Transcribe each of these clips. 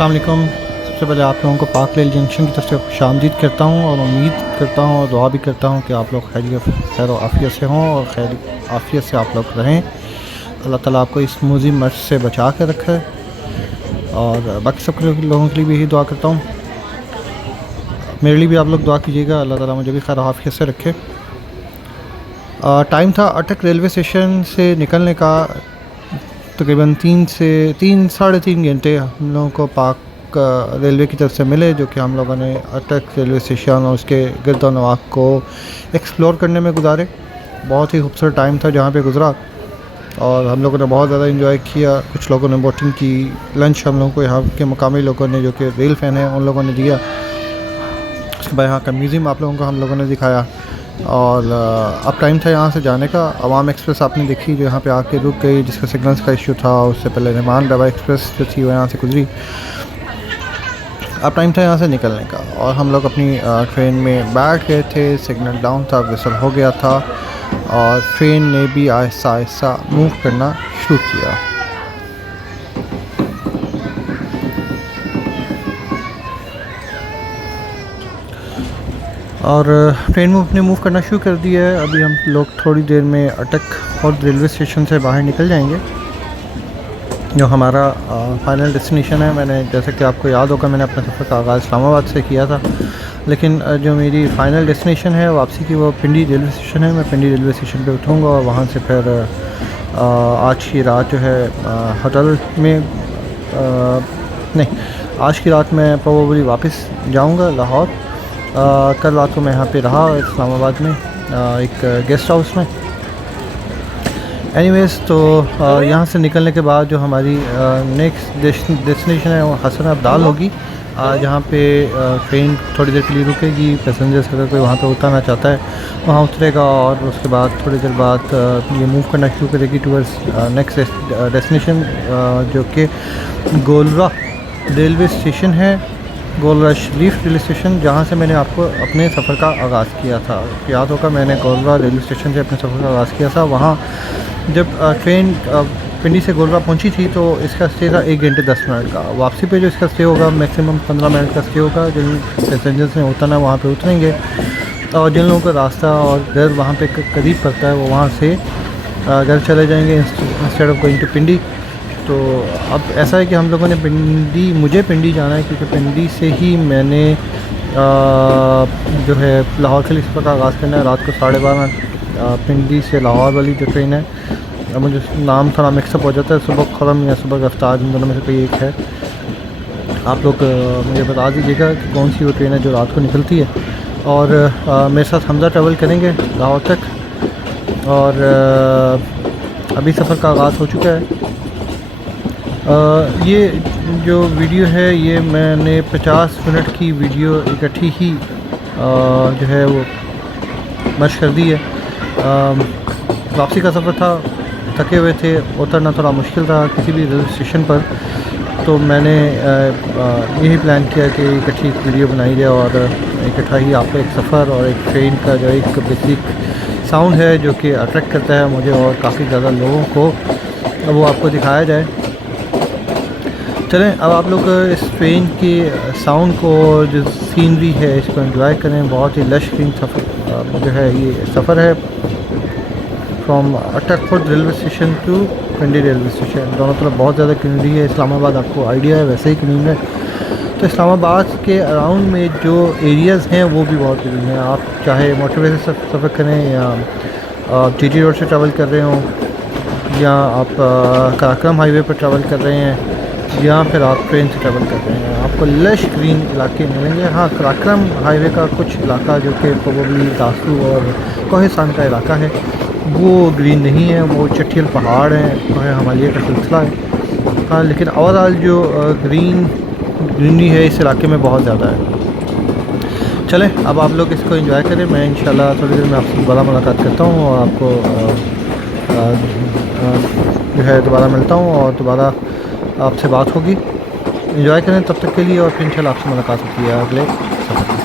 अस्सलाम वालेकुम। सबसे पहले आप लोगों को पाक रेल जंक्शन की तरफ से खुशामदीद करता हूँ और उम्मीद करता हूँ और दुआ भी करता हूँ कि आप लोग खैर आफ़ियत से हों और खैर आफ़ियत से आप लोग रहें। अल्लाह ताला आपको इस मुज़िम मर्ज़ से बचा के रखे और बाकी सब लोगों के लिए भी यही दुआ करता हूँ। मेरे लिए भी आप लोग दुआ कीजिएगा, अल्लाह ताला मुझे भी खैर आफ़ियत से रखे। टाइम था अटक रेलवे स्टेशन से निकलने का, तकरीबन 3 साढ़े 3 घंटे हम लोगों को पाक रेलवे की तरफ से मिले, जो कि हम लोगों ने अटक रेलवे स्टेशन और उसके गिरद नवाह को एक्सप्लोर करने में गुजारे। बहुत ही खूबसूरत टाइम था जहाँ पे गुज़रा और हम लोगों ने बहुत ज़्यादा इंजॉय किया। कुछ लोगों ने बोटिंग की, लंच हम लोगों को यहाँ के मुकामी लोगों ने जो कि रेल फ़ैन हैं उन लोगों ने दिया। उसके बाद यहाँ का म्यूज़ियम आप लोगों को हम लोगों ने दिखाया और अब टाइम था यहाँ से जाने का। अवाम एक्सप्रेस आपने देखी जो यहाँ पे आके रुक गई, जिसका सिग्नल्स का इशू था। उससे पहले रहमान बाबा एक्सप्रेस जो थी वो यहाँ से गुजरी। अब टाइम था यहाँ से निकलने का और हम लोग अपनी ट्रेन में बैठ गए थे। सिग्नल डाउन था, विसल हो गया था और ट्रेन ने भी आहिस्ता आहिस्ता मूव करना शुरू किया। और ट्रेन में अपने मूव करना शुरू कर दिया है। अभी हम लोग थोड़ी देर में अटक और रेलवे स्टेशन से बाहर निकल जाएंगे, जो हमारा फ़ाइनल डेस्टिनेशन है। मैंने जैसे कि आपको याद होगा मैंने अपने सफ़र का आगाज़ इस्लामाबाद से किया था, लेकिन जो मेरी फ़ाइनल डेस्टिनेशन है वापसी की वो पिंडी रेलवे स्टेशन है। मैं पिंडी रेलवे स्टेशन पे उतरूँगा और वहाँ से फिर आज की रात जो है होटल में नहीं, आज की रात मैं प्रोबेबली वापस जाऊँगा लाहौर। कल रात को मैं यहाँ पे रहा इस्लामाबाद में एक गेस्ट हाउस में। एनीवेज़ तो यहाँ से निकलने के बाद जो हमारी नेक्स्ट डेस्टिनेशन है वो हसन अब्दाल होगी, जहाँ पे ट्रेन थोड़ी देर के लिए रुकेगी। पैसेंजर्स अगर कोई वहाँ पे उतरना चाहता है वहाँ उतरेगा और उसके बाद थोड़ी देर बाद ये मूव करना शुरू करेगी टूवर्ड्स नेक्स्ट डेस्टिनेशन, जो कि गोलरा रेलवे स्टेशन है। गोलरा शरीफ रेलवे स्टेशन, जहाँ से मैंने आपको अपने सफ़र का आगाज़ किया था। याद होगा मैंने गोलरा रेलवे स्टेशन से अपने सफ़र का आगाज़ किया था। वहाँ जब ट्रेन पिंडी से गोलरा पहुंची थी तो इसका स्टे था 1 घंटे 10 मिनट का। वापसी पे जो इसका स्टे होगा मैक्सिमम 15 मिनट का स्टे होगा। जिन पैसेंजर्स ने उतरना वहाँ पे उतरेंगे और जिन लोगों का रास्ता और घर वहाँ पे करीब पड़ता है वो वहाँ से घर चले जाएंगे इंस्टेड ऑफ गोइंग टू पिंडी। तो अब ऐसा है कि हम लोगों ने मुझे पिंडी जाना है, क्योंकि पिंडी से ही मैंने जो है लाहौर के लिए सफ़र का आगाज़ करना है। रात को 12:30 पिंडी से लाहौर वाली जो ट्रेन है, मुझे नाम थोड़ा मिक्सअप हो जाता है, सुबह खुरम या सुबह रफ्तार, इन दोनों में से कोई एक है। आप लोग मुझे बता दीजिएगा कि कौन सी वो ट्रेन है जो रात को निकलती है। और मेरे साथ हमज़ा ट्रैवल करेंगे लाहौर तक और अभी सफ़र का आगाज़ हो चुका है। ये जो वीडियो है ये मैंने 50 मिनट की वीडियो इकट्ठी ही जो है वो मश कर दी है। वापसी का सफ़र था, थके हुए थे, उतरना थोड़ा मुश्किल था किसी भी रेलवे स्टेशन पर, तो मैंने यही प्लान किया कि इकट्ठी एक वीडियो बनाई जाए और इकट्ठा ही आपको एक सफ़र और एक ट्रेन का जो एक बेसिक साउंड है जो कि अट्रैक्ट करता है मुझे और काफ़ी ज़्यादा लोगों को, वो आपको दिखाया जाए। चलें अब आप लोग इस ट्रेन के साउंड को, जो सीनरी है, इसको एंजॉय करें। बहुत ही लश ग्रीन सफ़र जो है ये सफ़र है from Attock railway station to Pindi railway station. दोनों तरफ बहुत ज़्यादा ग्रीनरी है। इस्लामाबाद आपको आइडिया है वैसे ही ग्रीन है, तो इस्लामाबाद के अराउंड में जो एरियाज़ हैं वो भी बहुत ग्रीन हैं। आप चाहे मोटरवे से सफ़र करें या GT रोड से ट्रैवल कर रहे हों या आप कराक्रम हाईवे पर ट्रैवल कर रहे हैं या फिर आप ट्रेन से ट्रैवल कर रहे हैं, आपको लश ग्रीन इलाके मिलेंगे। हाँ, कराक्रम हाईवे का कुछ इलाका जो कि प्रोबेबली दासू और कोहिस्तान का इलाका है वो ग्रीन नहीं है, वो चट्टियल पहाड़ हैं, कोहे हिमालय का सिलसिला है। हाँ, लेकिन ओवरऑल जो ग्रीनरी है इस इलाके में बहुत ज़्यादा है। चलें अब आप लोग इसको एंजॉय करें। मैं इंशाल्लाह थोड़ी देर में आपसे दोबारा मुलाकात करता हूँ और आपको जो है दोबारा मिलता हूँ और दोबारा आपसे बात होगी। एंजॉय करें तब तक के लिए और फिर इंशाल्लाह आपसे मुलाकात होती है अगले सफ़र में।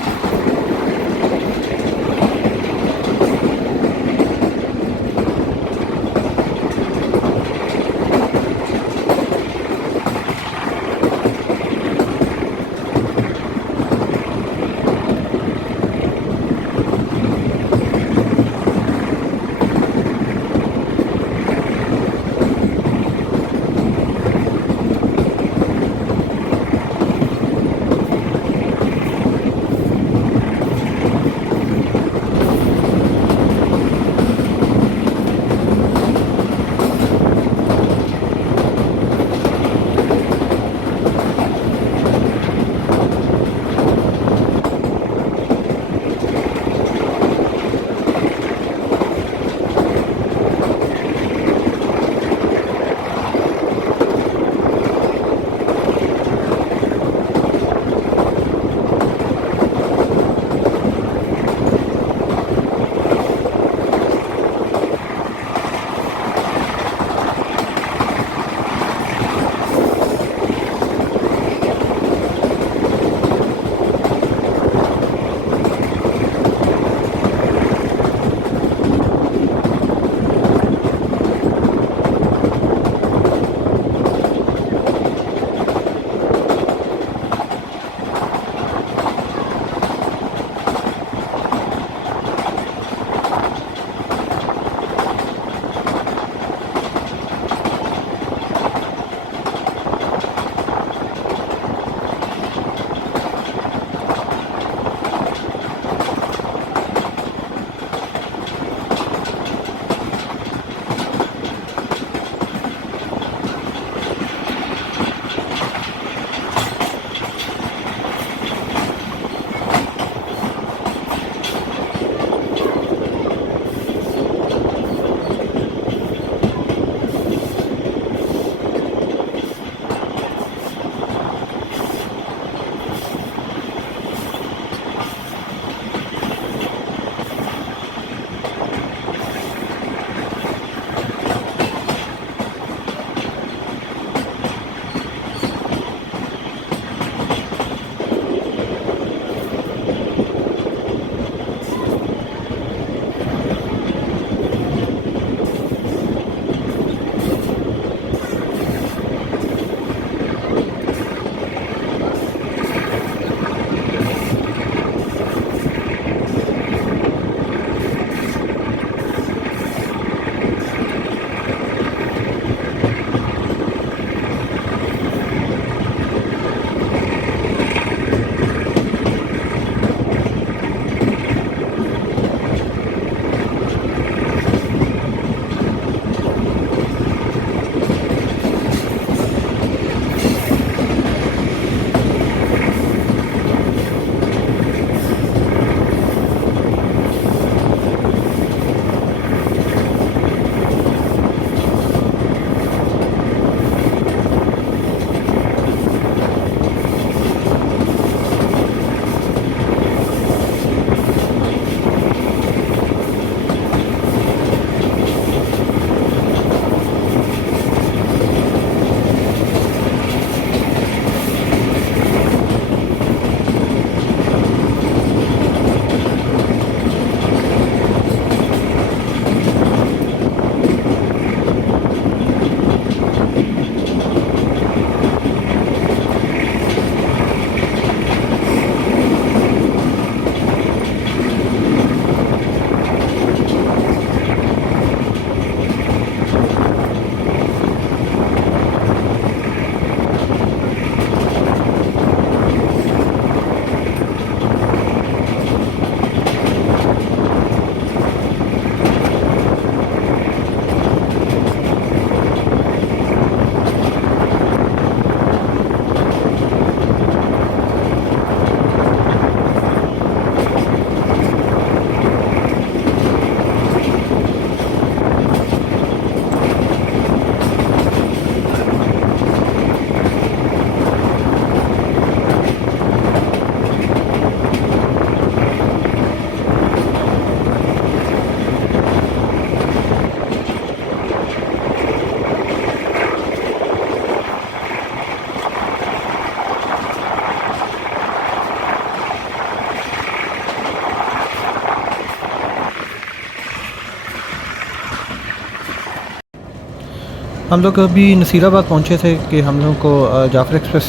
हम लोग अभी नसीराबाद पहुंचे थे कि हम लोग को जाफ़र एक्सप्रेस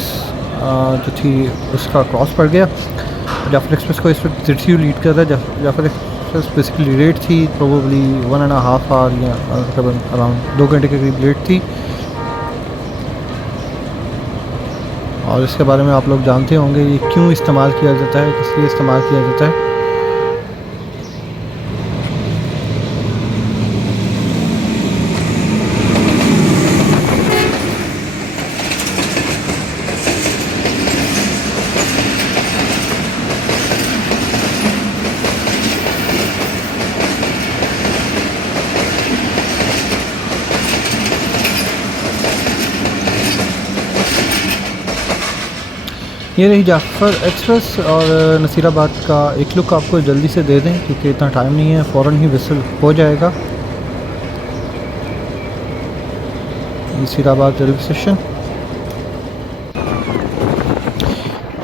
जो थी उसका क्रॉस पड़ गया। जाफ़र एक्सप्रेस को इस वक्त ZCU लीड कर रहा है। जाफ़र एक्सप्रेस बेसिकली लेट थी, प्रोबेबली 1.5 आवर या तकरीबन अराउंड 2 घंटे के करीब लेट थी। और इसके बारे में आप लोग जानते होंगे ये क्यों इस्तेमाल किया जाता है, किस लिए इस्तेमाल किया जाता है। ये रही जाफ़र एक्सप्रेस और नसीराबाद का एक लुक आपको जल्दी से दे दें क्योंकि इतना टाइम नहीं है, फ़ौरन ही विसल हो जाएगा। नसीराबाद रेलवे स्टेशन,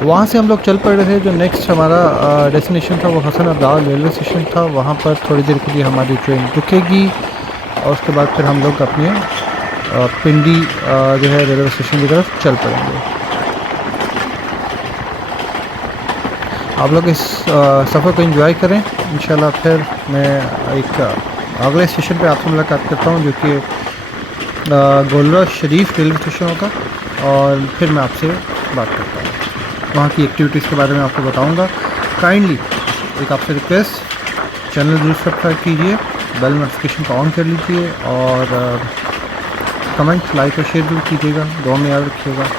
वहाँ से हम लोग चल पड़े थे। जो नेक्स्ट हमारा डेस्टिनेशन था वो हसन अब्दाल रेलवे स्टेशन था। वहाँ पर थोड़ी देर के लिए हमारी ट्रेन रुकेगी और उसके बाद फिर हम लोग अपने पिंडी जो है रेलवे स्टेशन की तरफ चल पड़ेंगे। आप लोग इस सफ़र को एंजॉय करें। इंशाल्लाह फिर मैं एक अगले स्टेशन पे आपसे मुलाकात करता हूँ जो कि गोलरा शरीफ रेलवे स्टेशन होगा और फिर मैं आपसे बात करता हूँ, वहाँ की एक्टिविटीज़ के बारे में आपको बताऊँगा। काइंडली एक आपसे रिक्वेस्ट, चैनल ज़रूर सब्सक्राइब कीजिए, बेल नोटिफिकेशन को ऑन कर लीजिए और कमेंट लाइक और शेयर जरूर कीजिएगा। दुआ में याद रखिएगा।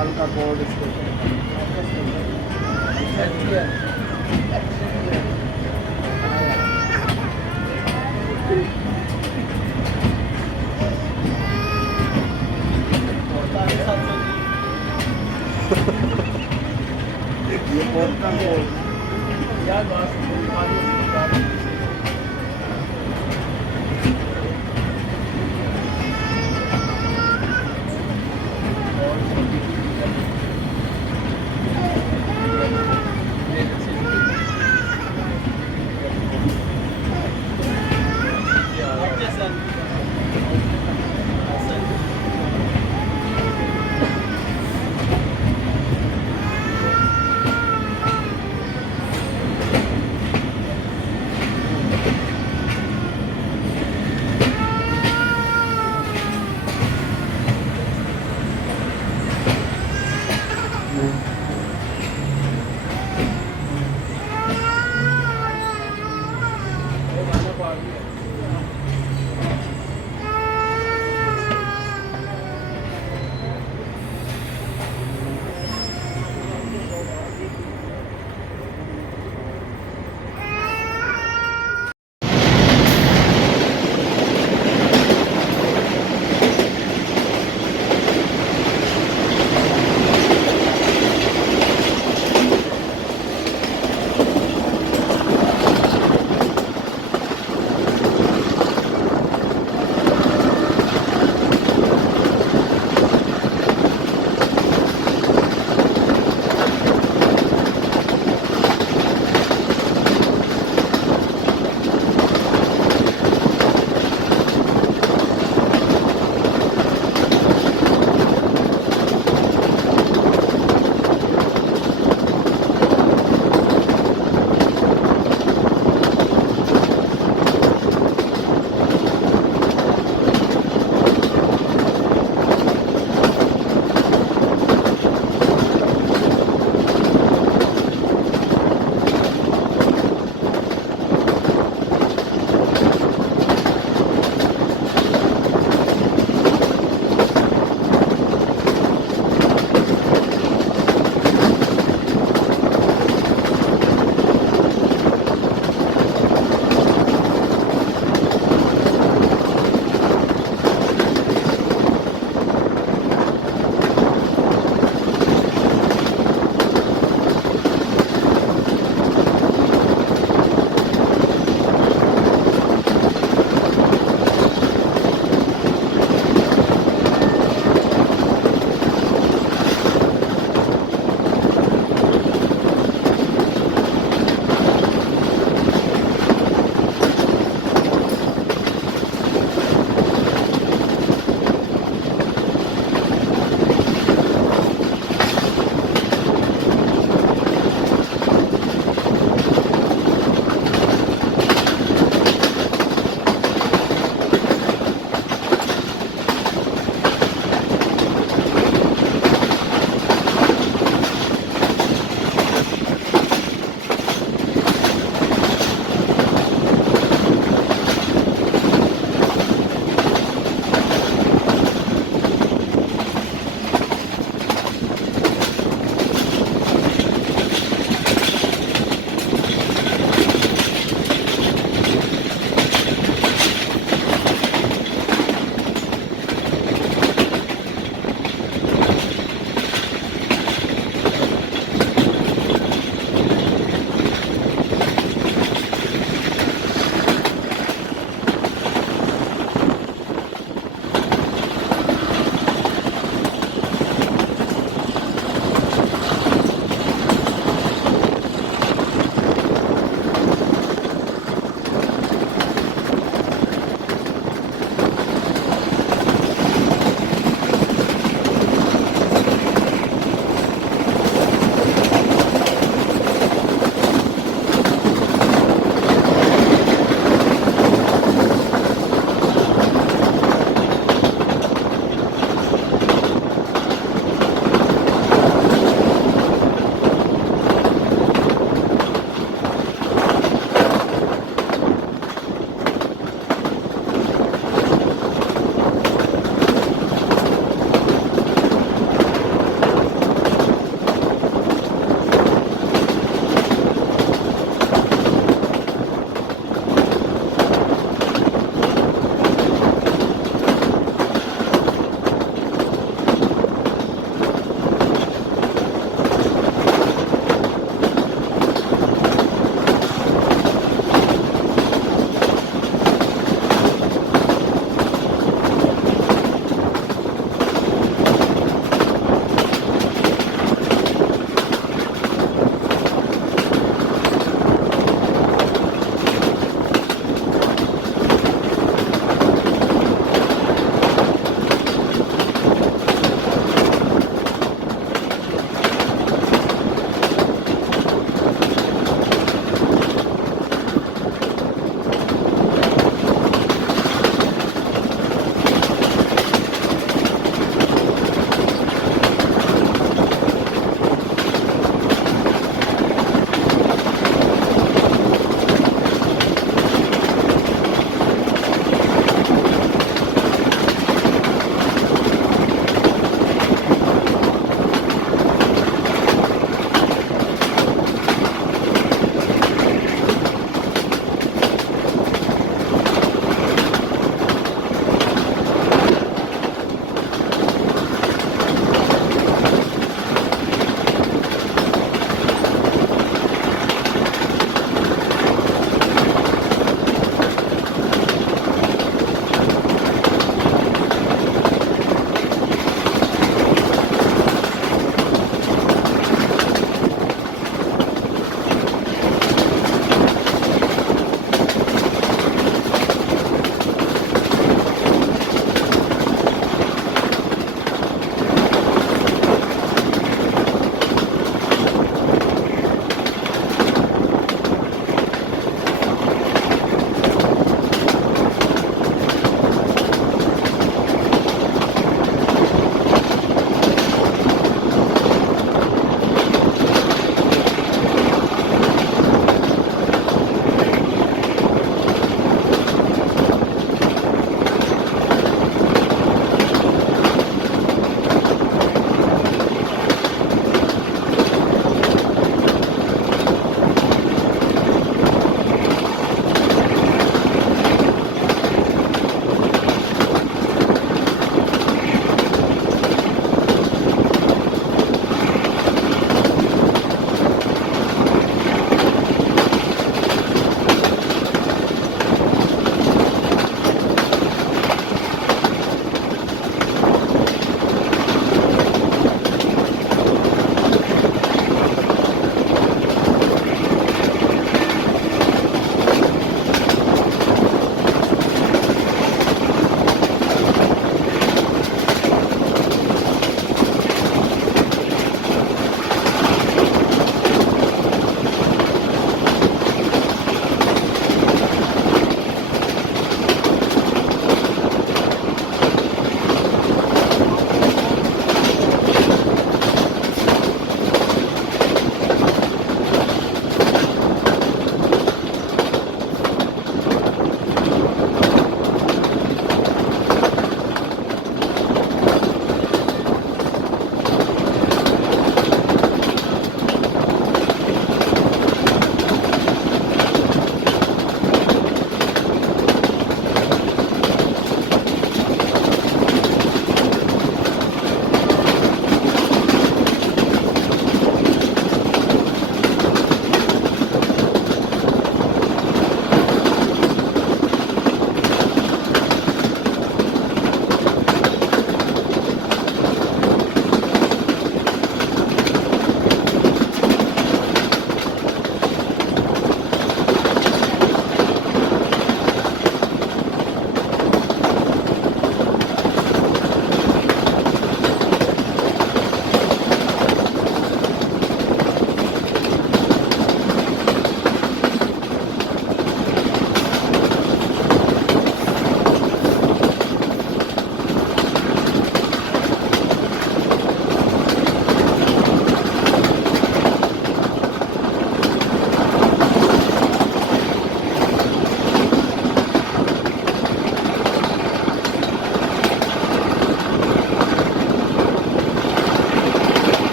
नेपाल का बॉर्ड स्टेशन ये पहुंचता है यार बात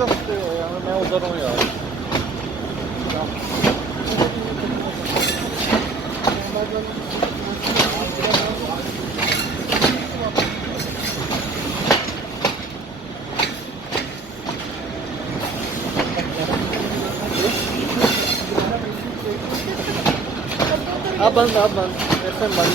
मैं उधर हूँ यार। अब बंद ऐसे बंद।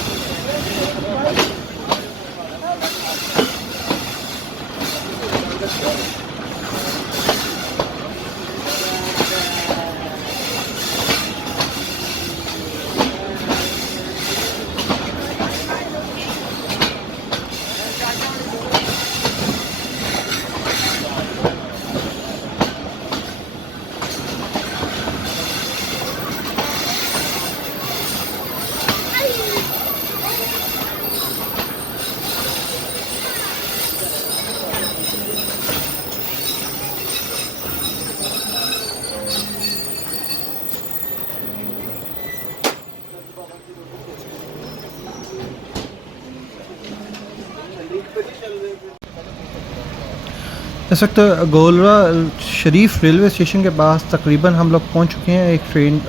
इस वक्त गोलरा शरीफ रेलवे स्टेशन के पास तकरीबन हम लोग पहुंच चुके हैं। एक ट्रेन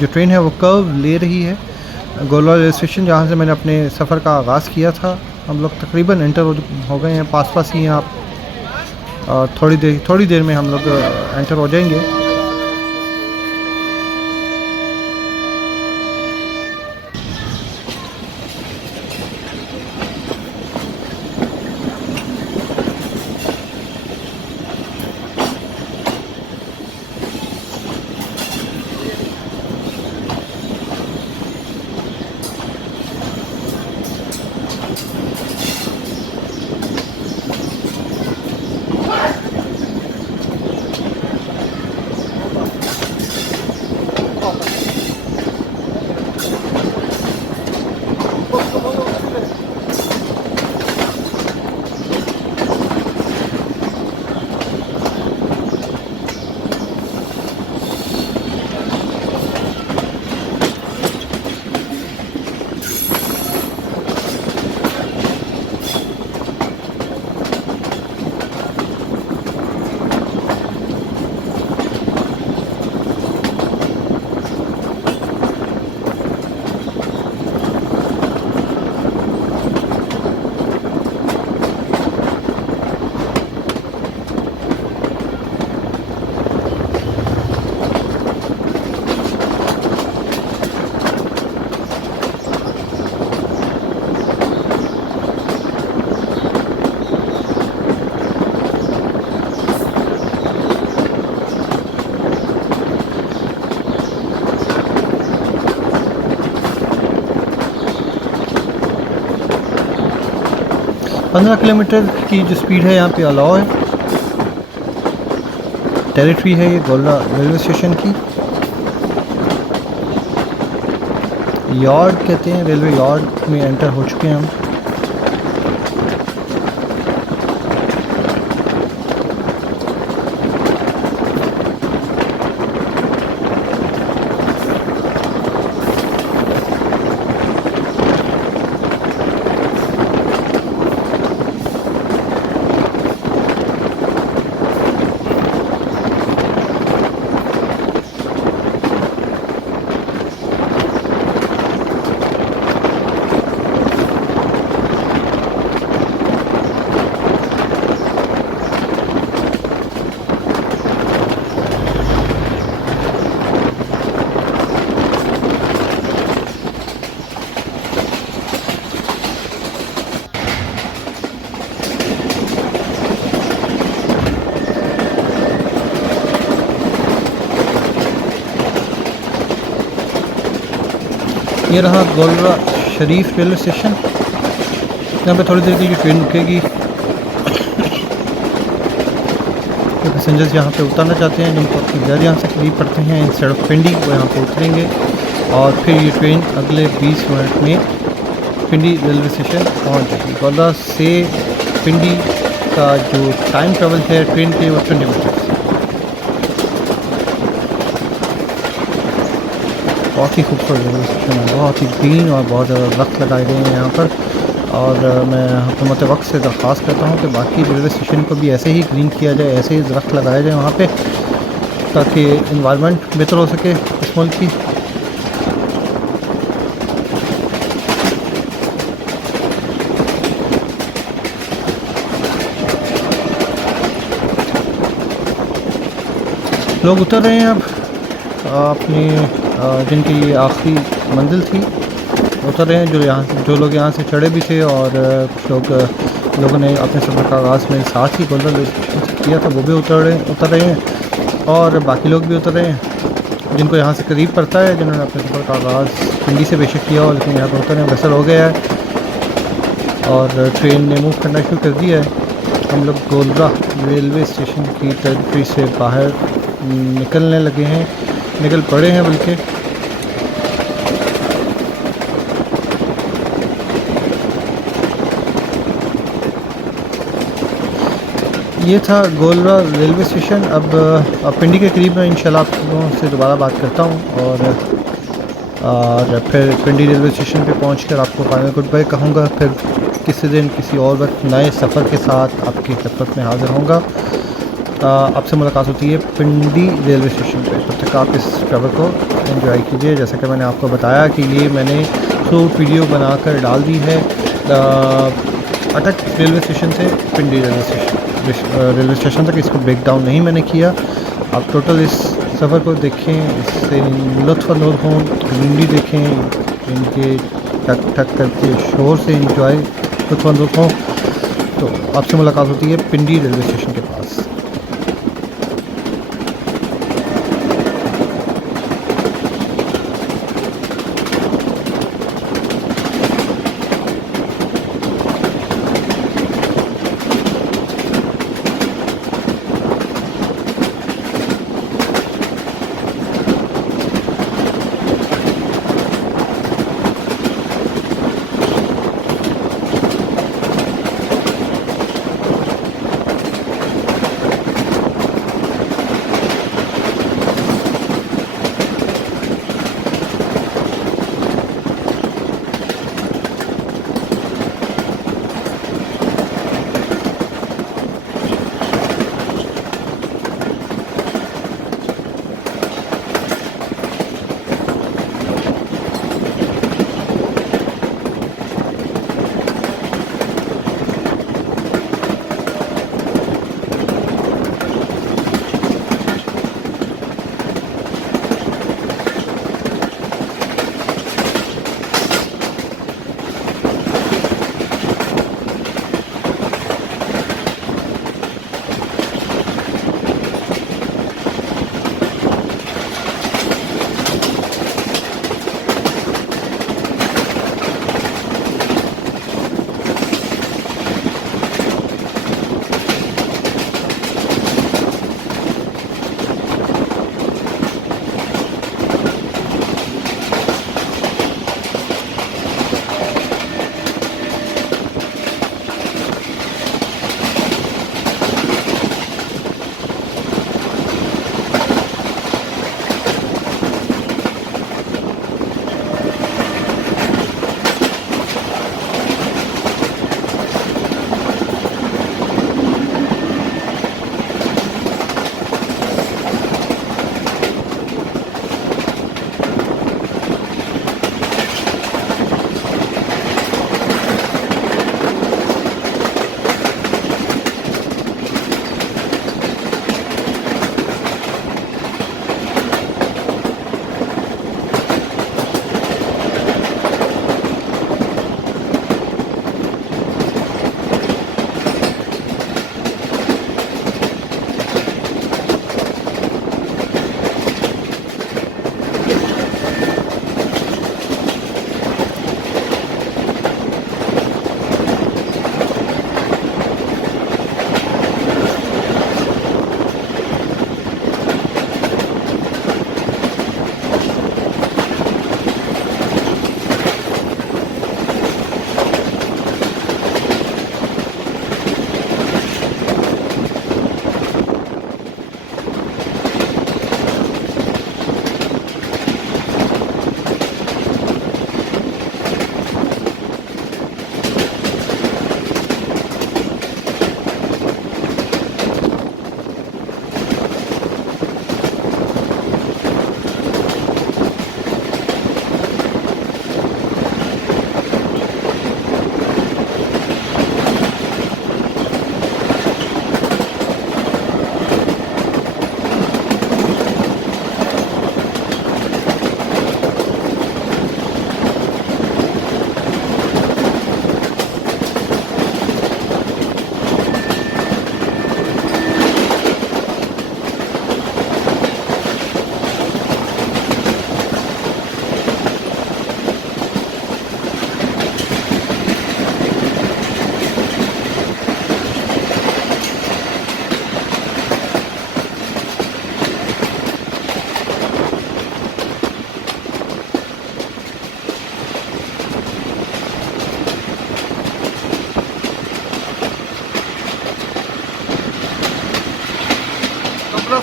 जो ट्रेन है वो कर्व ले रही है गोलरा रेलवे स्टेशन, जहां से मैंने अपने सफ़र का आगाज़ किया था। हम लोग तकरीबन एंटर हो गए हैं, पास ही हैं आप। थोड़ी देर में हम लोग एंटर हो जाएंगे। 15 किलोमीटर की जो स्पीड है यहाँ पे अलाउ है। टेरिटरी है ये गोलरा रेलवे स्टेशन की। यार्ड कहते हैं, रेलवे यार्ड में एंटर हो चुके हैं हम। ये रहा गोलरा शरीफ रेलवे स्टेशन। यहाँ पे थोड़ी देर के लिए ट्रेन रुकेगी। जो पैसेंजर्स यहाँ पे उतरना चाहते हैं, जिनको अपनी घर यहाँ से करीब पड़ते हैं इंस्टेड ऑफ पिंडी, वो यहाँ पे उतरेंगे और फिर ये ट्रेन अगले 20 मिनट में पिंडी रेलवे स्टेशन पहुँच जाएगी। गोलरा से पिंडी का जो टाइम ट्रेवल है ट्रेन के, वो 20 मिनट। बहुत ही खूबसूरत रेलवे स्टेशन है, बहुत ही ग्रीन और बहुत ज़्यादा वक्त लगाए गए हैं यहाँ पर। और मैं हुकूमत वक्त से दरख्वास्त करता हूँ कि बाकी रेलवे स्टेशन को भी ऐसे ही ग्रीन किया जाए, ऐसे ही दरख्त लगाए जाए वहाँ पे, ताकि इन्वायरमेंट बेहतर हो सके इस मुल्क की। लोग उतर रहे हैं अब अपनी जिनकी ये आखिरी मंजिल थी, उतर रहे हैं। जो लोग यहाँ से चढ़े भी थे, और कुछ लोगों ने अपने सफ़र का आगाज़ मेरे साथ ही गोल्डन स्टेशन से किया था, वो भी उतर रहे हैं। और बाकी लोग भी उतर रहे हैं जिनको यहाँ से करीब पड़ता है, जिन्होंने अपने सफ़र का आगाज़ पिंडी से बेशक किया हो, लेकिन यहाँ पर उतरने में बसर हो गया है और ट्रेन ने मूव करना शुरू कर दिया है। हम लोग गोलरा रेलवे स्टेशन की टेरिटरी से बाहर निकलने लगे हैं, निकल पड़े हैं बल्कि। ये था गोलरा रेलवे स्टेशन। अब पिंडी के करीब मैं इंशाल्लाह आप लोगों से दोबारा बात करता हूँ, और फिर पिंडी रेलवे स्टेशन पे पहुँचकर आपको फाइनल गुड बाय कहूँगा। फिर किसी दिन किसी और वक्त नए सफ़र के साथ आपकी खिदमत में हाज़िर होऊंगा। आपसे मुलाकात होती है पिंडी रेलवे स्टेशन पे। तब तक आप इस ट्रैवल को एंजॉय कीजिए। जैसा कि मैंने आपको बताया कि ये मैंने शॉर्ट वीडियो बनाकर डाल दी है अटक रेलवे स्टेशन से पिंडी रेलवे स्टेशन तक। इसको ब्रेक डाउन नहीं मैंने किया। आप टोटल इस सफ़र को देखें, इससे लुत्फ़अंदोज़ हों, ग्रीनरी देखें, इनके टक टक करके शोर से इंजॉय लुत्फ़अंदोज़ हों। तो आपसे मुलाकात होती है पिंडी रेलवे स्टेशन के पास।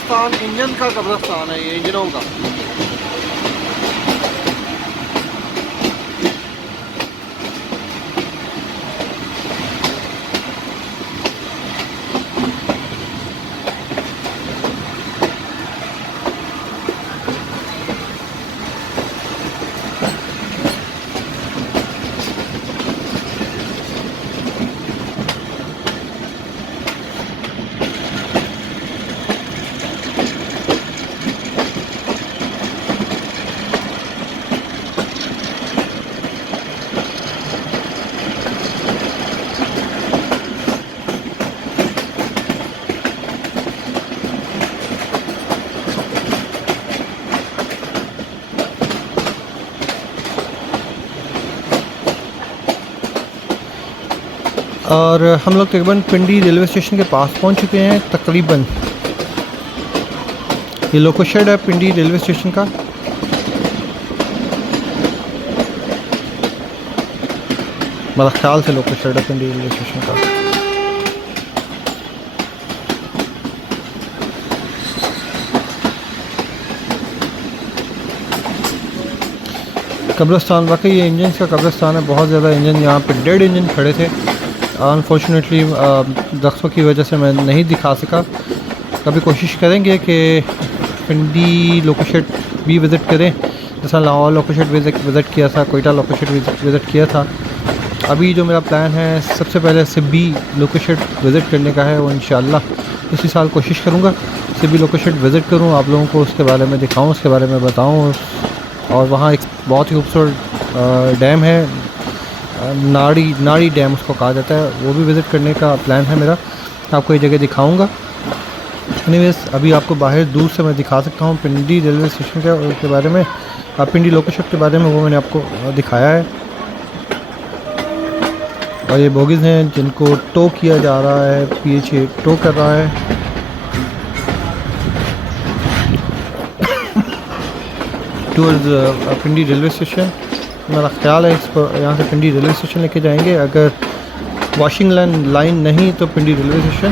कब्रिस्तान इंजन का कब्रिस्तान है, ये इंजनों का। और हम लोग तकरीबन पिंडी रेलवे स्टेशन के पास पहुंच चुके हैं तकरीबन। ये लोको शेड है पिंडी रेलवे स्टेशन का। मेरा ख्याल से लोको शेड है पिंडी रेलवे स्टेशन का। कब्रिस्तान, वाकई ये इंजन का कब्रिस्तान है। बहुत ज़्यादा इंजन यहाँ पे डेड इंजन खड़े थे। अनफॉर्चुनेटली दस्तों की वजह से मैं नहीं दिखा सका। कभी कोशिश करेंगे कि पिंडी लोको शेड भी विज़िट करें, जैसा लाहौर लोको शेड विज़िट किया था, कोयटा लोको शेड विज़िट किया था। अभी जो मेरा प्लान है सबसे पहले सिब्बी लोको शेड विज़िट करने का है। वो इंशाअल्लाह इसी साल कोशिश करूँगा सिब्बी लोको शेड विज़िट करूँ, आप लोगों को उसके बारे में दिखाऊँ, उसके बारे में बताऊँ। और वहाँ एक बहुत ही खूबसूरत डैम है, नाड़ी डैम उसको कहा जाता है, वो भी विज़िट करने का प्लान है मेरा। आपको ये जगह दिखाऊंगा। एनीवेज अभी आपको बाहर दूर से मैं दिखा सकता हूँ पिंडी रेलवे स्टेशन के बारे में, पिंडी लोको शेड के बारे में, वो मैंने आपको दिखाया है। और ये बोगीज़ हैं जिनको टो किया जा रहा है, PH टो कर रहा है। टूवर्ड्स पिंडी रेलवे स्टेशन। मेरा ख्याल है इसको यहाँ से पिंडी रेलवे स्टेशन लेके जाएंगे। अगर वॉशिंग लाइन नहीं तो पिंडी रेलवे स्टेशन।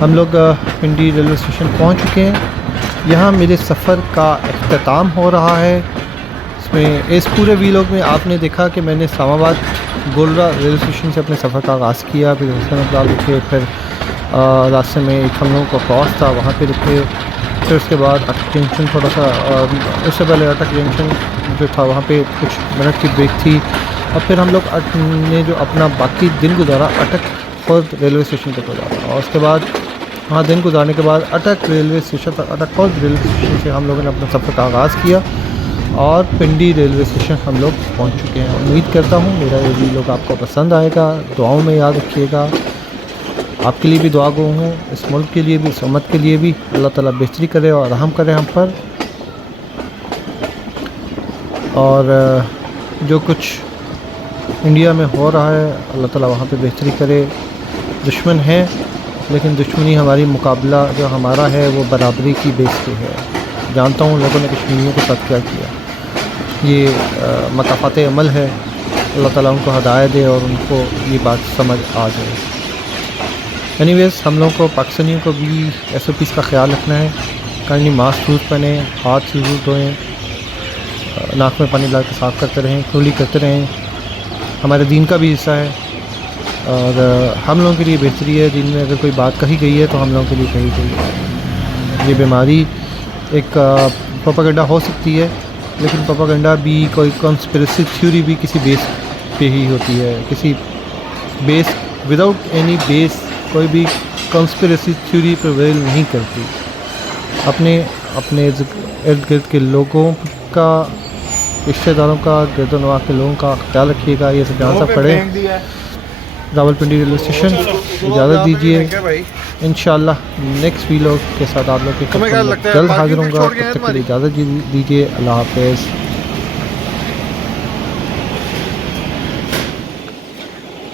हम लोग पिंडी रेलवे स्टेशन पहुँच चुके हैं। यहाँ मेरे सफ़र का अख्ताम हो रहा है। इसमें इस पूरे वीलॉग में आपने देखा कि मैंने इस्लामाबाद गोलरा रेलवे स्टेशन से अपने सफ़र का आगाज़ किया, फिर हुसैन रुके, फिर रास्ते में एक हम लोगों का क्रॉस था, वहाँ पे रुके। फिर उसके बाद अटक जंक्शन थोड़ा सा, उससे पहले अटक जंक्शन जो था वहाँ पे कुछ मिनट की ब्रेक थी। और फिर हम लोग ने जो अपना बाकी दिन गुजारा अटक खुर्द रेलवे स्टेशन पर गुजारा। और उसके बाद वहाँ दिन गुजारने के बाद अटक रेलवे स्टेशन तक, अटक खुर्द रेलवे स्टेशन से हम लोगों ने अपना सफ़र का आगाज़ किया और पिंडी रेलवे स्टेशन हम लोग पहुँच चुके हैं। उम्मीद करता हूँ मेरा ये वीडियो आपको पसंद आएगा। दुआओं में याद रखिएगा। आपके लिए भी दुआ गो हूँ, इस मुल्क के लिए भी, इस उम्मत के लिए भी। अल्लाह ताला बेहतरी करे और रहम करे हम पर। और जो कुछ इंडिया में हो रहा है अल्लाह ताला वहाँ पे बेहतरी करे। दुश्मन है लेकिन दुश्मनी हमारी मुकाबला जो हमारा है वो बराबरी की बेस पे है। जानता हूँ लोगों ने कश्मीरियों के साथ क्या किया, ये मकाफात अमल है। अल्लाह ताला उनको हदायत दे और उनको ये बात समझ आ जाए। एनीवेज़ हम लोगों को पाकिस्तानियों को भी SOPs का ख्याल रखना है। काइंडली मास्क यूज़ पहने, हाथ ज़रूर धोएँ, नाक में पानी ला के साफ़ करते रहें, कुली करते रहें। हमारे दीन का भी हिस्सा है और हम लोगों के लिए बेहतरी है। दिन में अगर कोई बात कही गई है तो हम लोगों के लिए कही गई है। ये बीमारी एक प्रोपेगेंडा हो सकती है, लेकिन प्रोपेगेंडा भी कोई कॉन्स्पिरेसी थ्योरी भी किसी बेस पे ही होती है। किसी बेस, विदाउट एनी बेस कोई भी कॉन्स्पिरेसी थ्योरी प्रिवेल नहीं करती। अपने इर्द गिर्द के लोगों का, रिश्तेदारों का, गिरदोनवा के लोगों का ख्याल रखिएगा। ये सब जहाँ से पड़े रावलपिंडी रेलवे स्टेशन। इजाज़त दीजिए, इंशाअल्लाह नेक्स्ट वीलॉग के साथ आप लोग के जल्द हाजिर होंगे। तब तक के लिए इजाज़त दीजिए। अल्लाह हाफ़िज़।